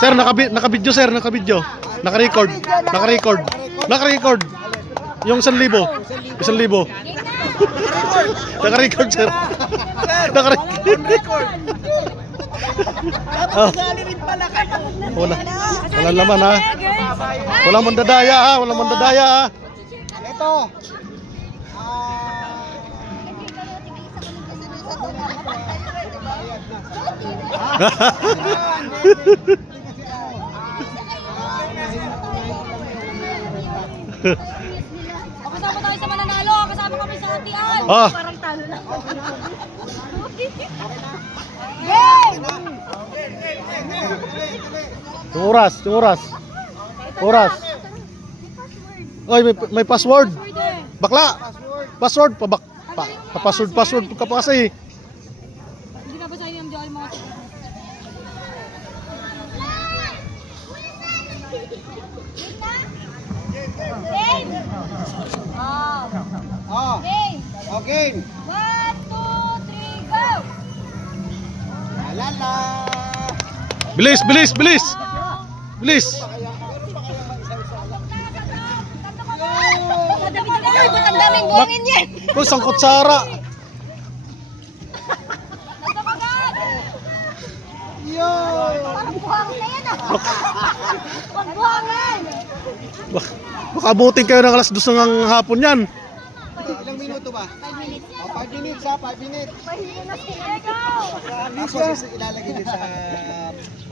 Sir, nakabidyo sir, nakabidyo. Naka-record. Naka-record. Naka-record. Yung 1,000. 1,000. Naka-record sir. Naka-record. Wala laman ha. Walang mandadaya ha. Walang mandadaya ha. Ito. Kasama tayo sa mananalo, kasama kami sa hatian. Ah. Parang talo lang. Game! Yung oras, yung oras. Oras. Oy, may password. Bakla. Password pa password ka pa kasi. Hindi na ba sa'yo yung mga Game! Oh. Game! Okay. 1, 2, 3, go! Lala. Bilis, bilis, bilis. Bilis. Ay, ba't ang daming buhangin yan? Kung isang kutsara. Yo. Parang buhangin na yan ah. Huwag buhangin! Baka abutin kayo ng alas 2 ng hapon yan. Ilang minuto ba? 5 minutes. 5 minutes ha, 5 minutes. Mahina na sila, go! Tapos ilalagay din sa baso.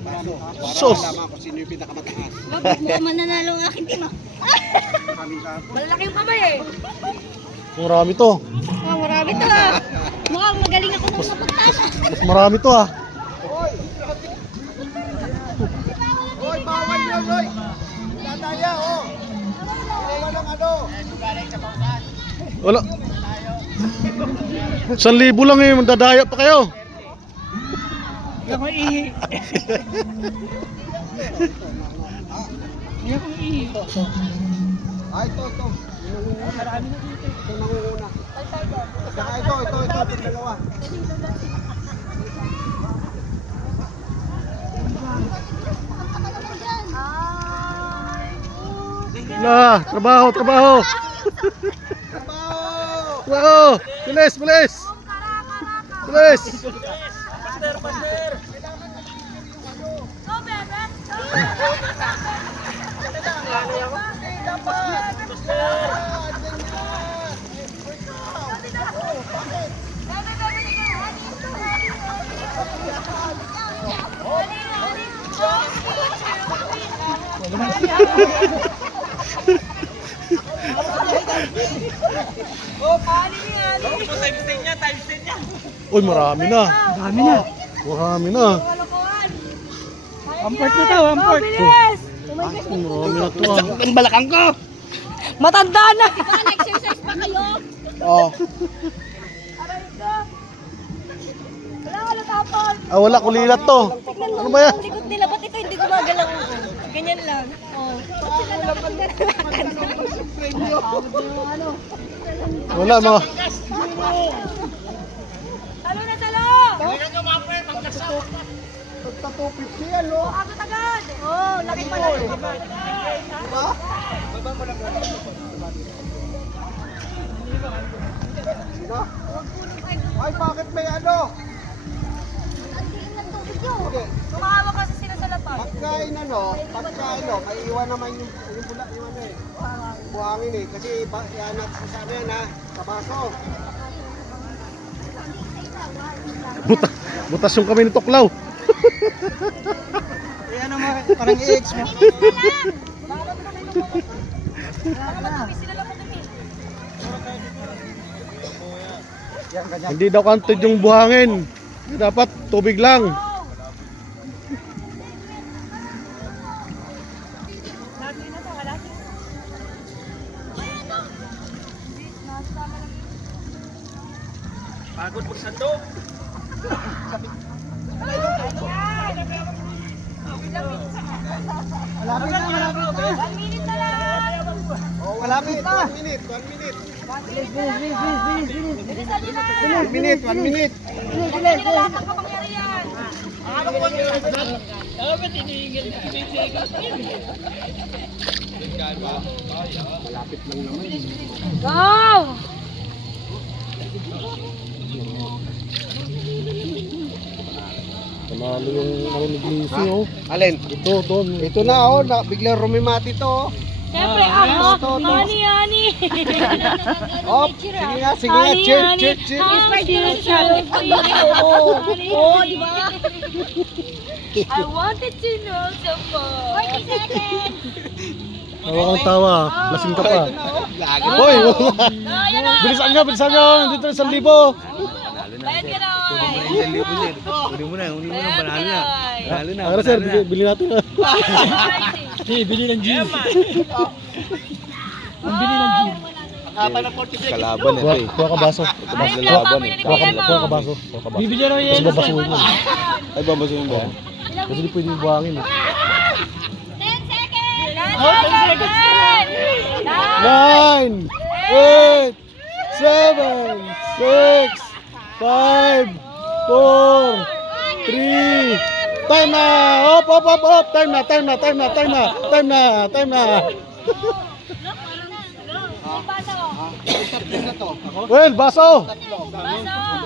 Para Sus. malaman kung sino yung pinakamataas. Bakit mo mananalo ang aking team ah? Malalaki yung kamay eh. Marami to. Oh, marami to ah. Mukhang magaling ako nung napuntas. Mas marami to ah. Hoy, bawal yun, hoy. Tataya, oh. Bawal ang ano. Wala. 1,000 lang eh, mandadaya pa kayo. Ako ihi. Ako ihi. Ah, ito. Marami na dito. Ito nangunguna. Saka ito, dalawa. Na, trabaho. Trabaho! Trabaho. Bilis, bilis. Bilis. Uy, marami na. Dami na. Marami na. Amport na to, amport. Bilis! Marami na to ah. Ang balakang ko. Matanda na! Nag-exercise pa kayo? Oh. Aray ko! Wala ka natapon! Ah, wala kulilat to. Tignan mo Ano ba yan? ang likod nila, ba't ito hindi gumagalaw? Ganyan lang. Oh. Ba't sila dapat nanalakad? Wala mga. Talo na talo! Pagka 250 yan, no? Agad-agad! Oh, laki pala. Diba? Sino? Ay, bakit may ano? Ang diin ng tubig yun. Okay. Tumawa kasi sila sa lapag. Pagkain may iwan naman yung bula, yung ano eh. Buhangin eh. Kasi yan natin sa sana yan ha. Sa baso. Butas yung kami ni Toklaw. Eh ano mo, parang i-eggs mo. Hindi daw kantid yung buhangin. Dapat tubig lang. Pagod magsandok. Malapit na. One minute na lang! Oh, malapit. 1 minute. 1 minute, 1 minute. Go! Panalo yung narinig ni Isi, oh. Alin? Ito, doon. Ito na oh, biglang rumimati to oh. Siyempre, honey. Oh, sige nga, cheers. Oo, di ba? I wanted to know some more. 40 seconds. Tawa kang tawa. Lasing ka pa. Lagi. Hoy! Ayan na. Bilisan nyo! Dito 1,000. Bayad ka na. Uli mo na, panalo na. Panalo na. Tara sir, bili natin. Bili ng gin. Ang bili ng gin. Kalaban ito eh. Kuha ka baso. Kalaban eh. Kuha ka baso. Bibili na Kasi yan. babasuhin mo. Ay, babasuhin ba? Kasi di pwede buhangin. 10 seconds. 10 seconds. 9, 8, 7, 6, 5, 4, 3. Time na! Op! Time na! Well, baso!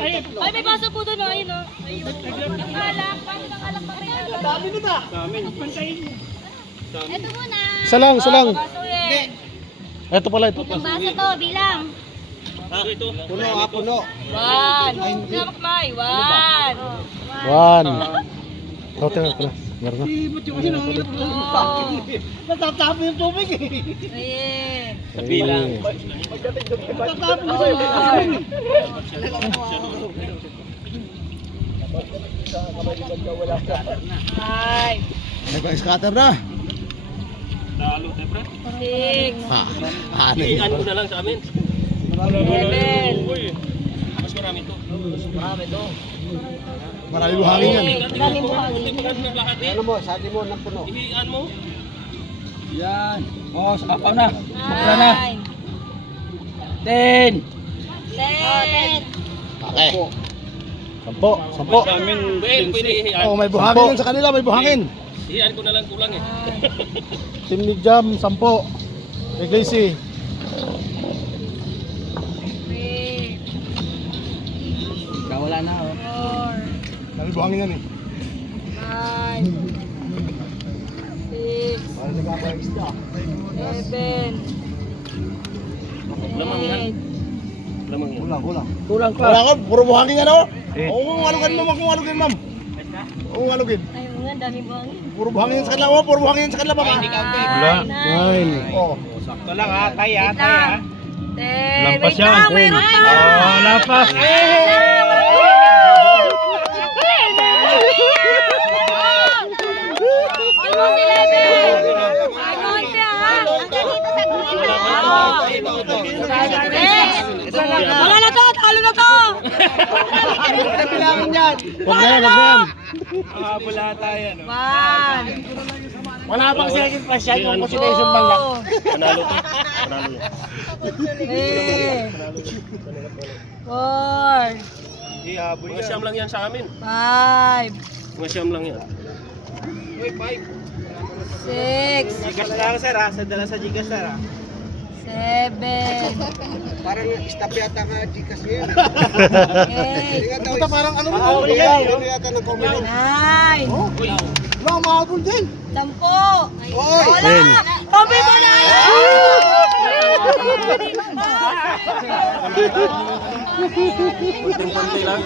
Ay, may baso po doon. Ayun, oh. Ang alak. Paano ng alak pa rin? Dami na ba? Ito muna. Isa lang. Baso yan. Ito pala, ito. Ang baso to, bilang. Puno. 1. May 1. 1. Oh, tira. Meron na. Natatapon yung tubig eh. Ayan. Bilang. Natatapon yung tubig. Five. Nagpa-scatter na. 6. Ano na lang sa amin? 7. Marami buhangin yan. Daming buhangin. Ano mo, sali mo ng puno. Yan. Oh, sapaw na. 9. 10. 10. Okay. 10. Sa amin, pwede ihian. Oh, may buhangin yan sa kanila, may buhangin. Ihian ko na lang kulang eh. Team ni Jam, 10. May Glacy. 3. Wala na oh. 4. May buhangin yan eh. 5. 6. 7. Lamang yan. 8. Lamang yan. Kulang pa. Wala ka, puro buhangin yan oh. Oo, alugin mo, ma'am. Oo, alugin. Ayun nga, daming buhangin. Puro buhangin yan sa kanila, oh. Puro buhangin yan sa kanila, ma'am. Wala. 9. Oh. Sakto lang ha. Tay ha. Wait lang. 10. Wait yan. lang, mayroon pa. Oh, lampas. Almost 11. Konti ha. Wala na to, talo na to. Bilangin yan. Wag na yan. Wala tayo. 1. Wala pang second prize yan, yung consolation bang lang. Panalo to. Panalo yan. 4. Mga siyam lang yan sa amin. 5. Mga siyam lang yan. 6. Gigas lang sir ha. Sadala sa Gigas sir ha. 7. Parang stop yata nga Gcash ngayon. 8. Ito parang ano mo? Ano yata ng comment? 9. Wala, mahabol din. 10. Oy! Wala! Kami mo na! Kunting-kunti lang.